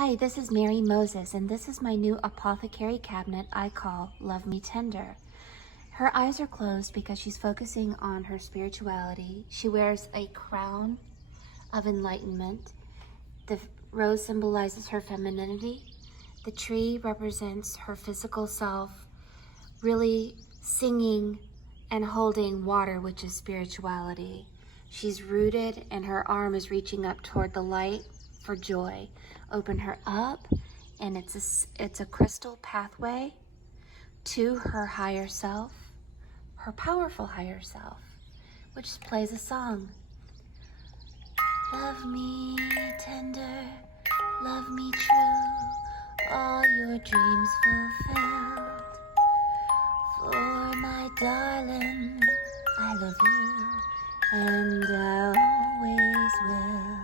Hi, this is Mary Moses, and this is my new Apothecary cabinet I call Love Me Tender. Her eyes are closed because she's focusing on her spirituality. She wears a crown of enlightenment. The rose symbolizes her femininity. The tree represents her physical self, really singing and holding water, which is spirituality. She's rooted and her arm is reaching up toward the light for joy. Open her up, and it's a crystal pathway to her higher self, her powerful higher self, which plays a song. Love me tender, love me true, all your dreams fulfilled. For my darling, I love you, and I always will.